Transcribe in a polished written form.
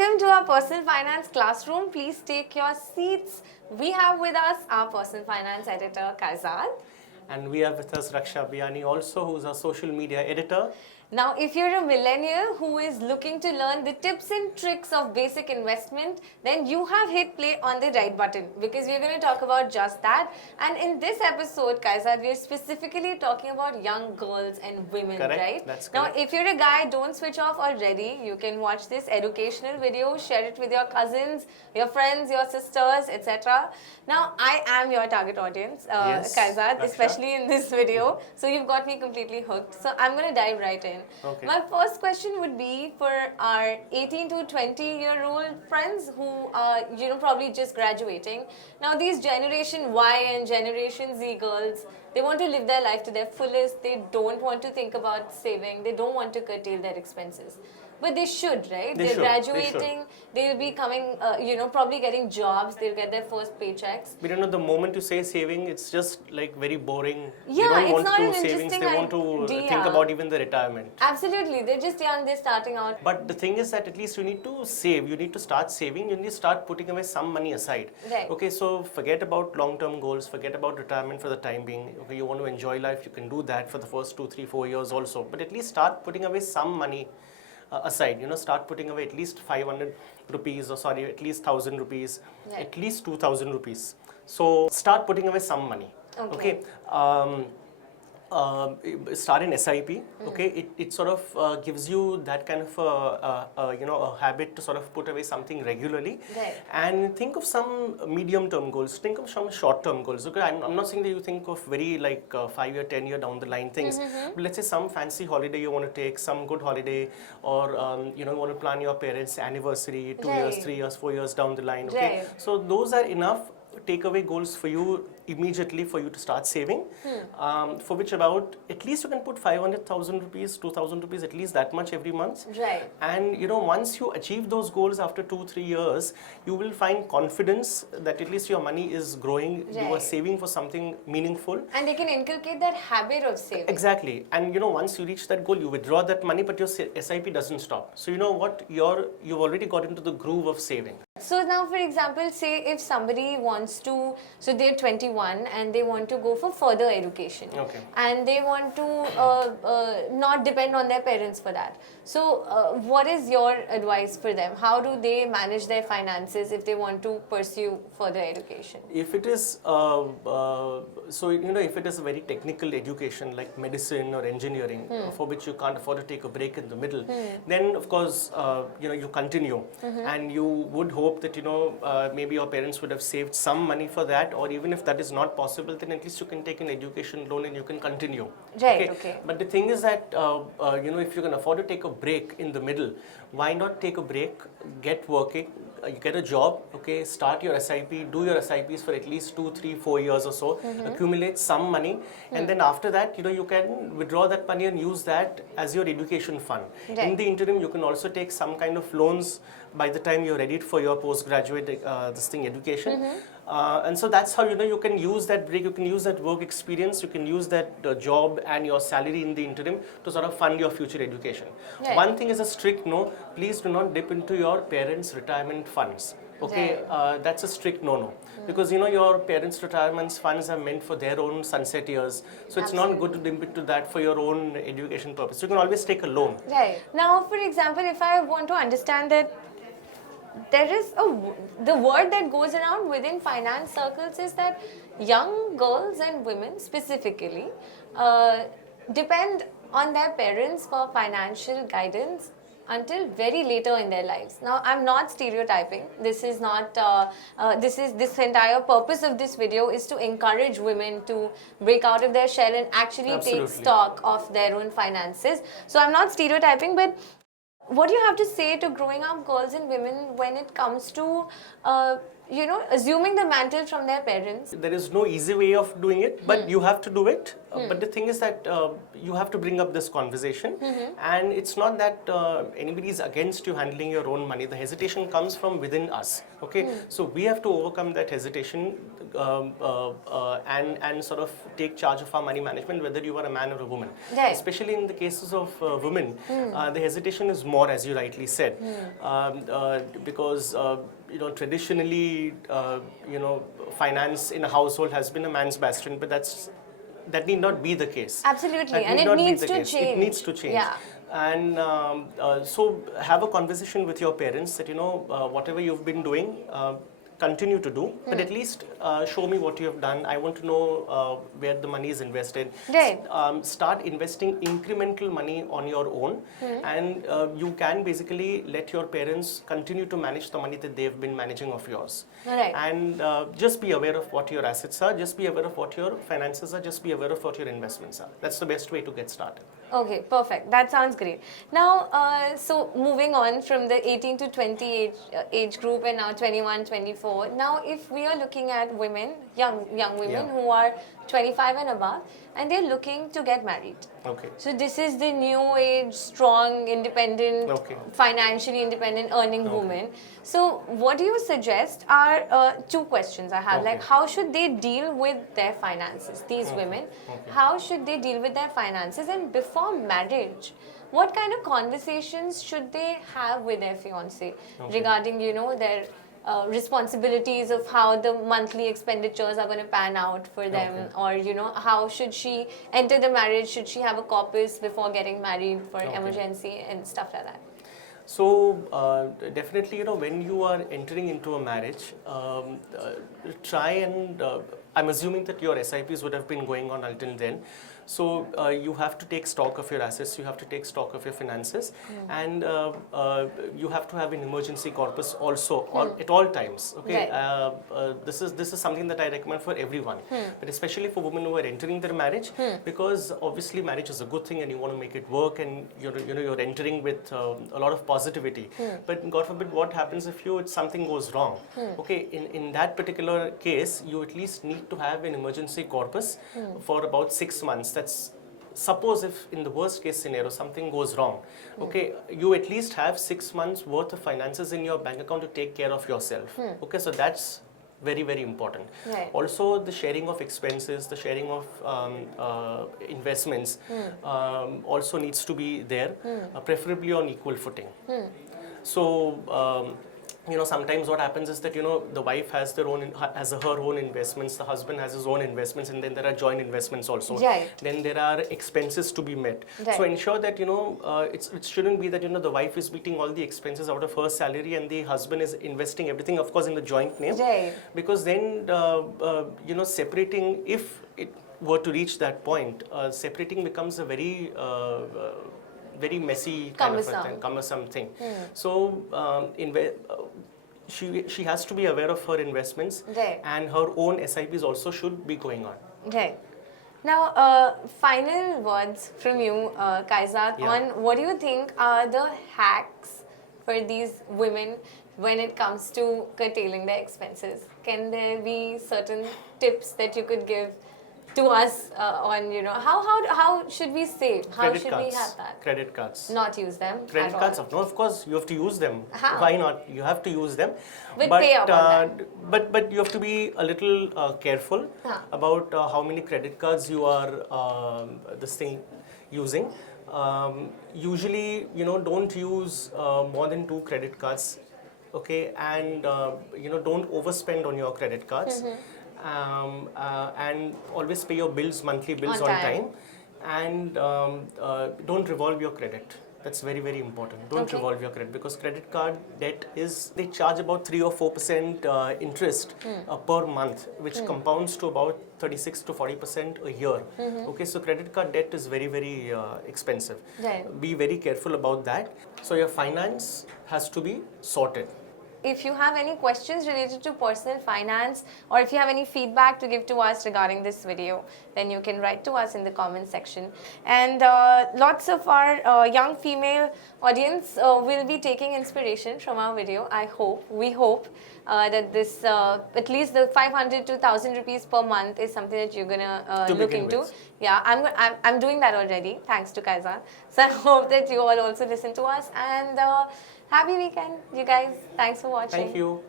Welcome to our personal finance classroom. Please take your seats. We have with us our personal finance editor, Kaizad. And we have with us Raksha Biani also, who's our social media editor. Now, if you're a millennial who is looking to learn the tips and tricks of basic investment, then you have hit play on the right button because we're going to talk about just that. And in this episode, Kaizad, we're specifically talking about young girls and women, Correct. right? That's correct. Now, if you're a guy, don't switch off already. You can watch this educational video, share it with your cousins, your friends, your sisters, etc. Now, I am your target audience, Yes, Kaizad, Raksha. especially in this video. So you've got me completely hooked. So I'm going to dive right in. Okay. My first question would be for our 18 to 20-year-old friends who are, probably just graduating. Now, these Generation Y and Generation Z girls, they want to live their life to their fullest. They don't want to think about saving. They don't want to curtail their expenses. But they should, right? They They're should. graduating. They'll be coming, probably getting jobs. They'll get their first paychecks. We don't know, the moment you say saving, it's just like very boring. Yeah, they don't it's want not to an savings, they interesting want to idea. think about even the retirement. Absolutely. They're just young. They're starting out. But the thing is that at least you need to save, you need to start saving, you need to start putting away some money aside. Right. Okay, so forget about long-term goals, forget about retirement for the time being. Okay, you want to enjoy life, you can do that for the first 2, 3, 4 years also. But at least start putting away some money aside, start putting away at least 500 rupees, or sorry, at least 1,000 rupees, Right. at least 2,000 rupees. So start putting away some money. Okay. Start in SIP. Okay, it sort of gives you that kind of a habit to sort of put away something regularly. Right. And think of some medium-term goals. Think of some short-term goals. Okay, I'm not saying that you think of very like 5-year, 10-year down the line things. But let's say some fancy holiday you want to take, some good holiday, or you want to plan your parents' anniversary 2 years, Right. 3 years, 4 years down the line. Okay, Right. so those are enough takeaway goals for you immediately for you to start saving, for which about at least you can put 500,000 rupees, 2,000 rupees, at least that much every month. Right. And once you achieve those goals after 2-3 years, you will find confidence that at least your money is growing. You are Right. saving for something meaningful. And they can inculcate that habit of saving. Exactly. And once you reach that goal, you withdraw that money, but your SIP doesn't stop. So you know what? You've already got into the groove of saving. So now, for example, say if somebody wants to, so they're 21 and they want to go for further education. Okay. And they want to not depend on their parents for that. So what is your advice for them? How do they manage their finances if they want to pursue further education? If it is, if it is a very technical education like medicine or engineering, for which you can't afford to take a break in the middle, then of course, you continue, and you would hope that maybe your parents would have saved some money for that, or even if that is not possible, then at least you can take an education loan and you can continue. Right. Okay. But the thing is that if you can afford to take a break in the middle, why not take a break, get working, you get a job, okay, start your SIP, do your SIPs for at least 2, 3, 4 years or so, accumulate some money, and then after that, you can withdraw that money and use that as your education fund. Right. In the interim, you can also take some kind of loans by the time you're ready for your postgraduate education. And so that's how you can use that break, you can use that work experience, you can use that job and your salary in the interim to sort of fund your future education. Right. One thing is a strict no, please do not dip into your parents' retirement funds. Okay, Right. that's a strict no-no. Because your parents' retirement funds are meant for their own sunset years. So it's not good to dip into that for your own education purpose. You can always take a loan. Right. Now, for example, if I want to understand that there is the word that goes around within finance circles is that young girls and women specifically depend on their parents for financial guidance until very later in their lives. Now, I'm not stereotyping. This is not. This entire purpose of this video is to encourage women to break out of their shell and actually Absolutely. take stock of their own finances. So I'm not stereotyping, but what do you have to say to growing up girls and women when it comes to assuming the mantle from their parents. There is no easy way of doing it, but you have to do it. But the thing is that you have to bring up this conversation, and it's not that anybody is against you handling your own money. The hesitation comes from within us. Okay, so we have to overcome that hesitation and sort of take charge of our money management, whether you are a man or a woman. Right. Especially in the cases of women, the hesitation is more, as you rightly said, because traditionally, finance in a household has been a man's bastion, but that need not be the case. Absolutely, That and need it not be needs the to case. change. It needs to change. Yeah. And so have a conversation with your parents that, whatever you've been doing, continue to do, but at least show me what you have done. I want to know where the money is invested. Right. Start investing incremental money on your own, and you can basically let your parents continue to manage the money that they've been managing of yours. Right. And just be aware of what your assets are, just be aware of what your finances are, just be aware of what your investments are. That's the best way to get started. Okay, perfect. That sounds great. Now, so moving on from the 18 to 20 age group and now 21, 24. Now, if we are looking at women, young women Yeah. who are 25 and above, and they're looking to get married. Okay. So this is the new age, strong, independent, Okay. financially independent, earning woman. So what do you suggest are two questions I have. Okay. Like, how should they deal with their finances, these women? Okay. How should they deal with their finances? And before marriage, what kind of conversations should they have with their fiancé regarding, their responsibilities of how the monthly expenditures are going to pan out for them, or how should she enter the marriage, should she have a corpus before getting married for emergency and stuff like that? So definitely, when you are entering into a marriage, try and I'm assuming that your SIPs would have been going on until then. So you have to take stock of your assets, you have to take stock of your finances, and you have to have an emergency corpus also at all times. Okay, Right. this is something that I recommend for everyone, but especially for women who are entering their marriage, because obviously marriage is a good thing and you want to make it work, and you're entering with a lot of positivity. But God forbid, what happens if something goes wrong? Okay, in that particular case, you at least need to have an emergency corpus for about 6 months. That's suppose if in the worst case scenario something goes wrong, okay, you at least have 6 months worth of finances in your bank account to take care of yourself. Okay, so that's very, very important. Right. Also, the sharing of expenses, the sharing of investments also needs to be there, preferably on equal footing. So sometimes what happens is that the wife has her own investments, the husband has his own investments, and then there are joint investments also. Right. Then there are expenses to be met. Right. So ensure that it shouldn't be that the wife is meeting all the expenses out of her salary and the husband is investing everything, of course, in the joint name. Right. Because then separating, if it were to reach that point, separating becomes a very very messy kind of a thing, cumbersome thing. So she has to be aware of her investments, Right. and her own SIPs also should be going on. Right. Now, final words from you, Kaizad, Yeah. on what do you think are the hacks for these women when it comes to curtailing their expenses? Can there be certain tips that you could give to us on, how should we save? How Credit should cards. we have that? Credit cards. Not use them Credit at cards, all. no, of course, you have to use them. How? Why not? You have to use them. With pay up on but you have to be a little careful about how many credit cards you are using. Usually, don't use more than 2 credit cards. Okay, and don't overspend on your credit cards. And always pay your monthly bills On on time. time. And don't revolve your credit. That's very, very important. Don't Okay. revolve your credit, because credit card debt they charge about 3 or 4% interest per month, which compounds to about 36 to 40% a year. Okay, so credit card debt is very, very expensive. Right. Be very careful about that. So your finance has to be sorted. if you have any questions related to personal finance, or if you have any feedback to give to us regarding this video, then you can write to us in the comment section. And lots of our young female audience will be taking inspiration from our video. We hope that this, at least the 500 to 1,000 rupees per month is something that you're gonna To look begin into. with. Yeah, I'm doing that already, thanks to Kaizan. So I hope that you all also listen to us, and happy weekend, you guys. Thanks for watching. Thank you.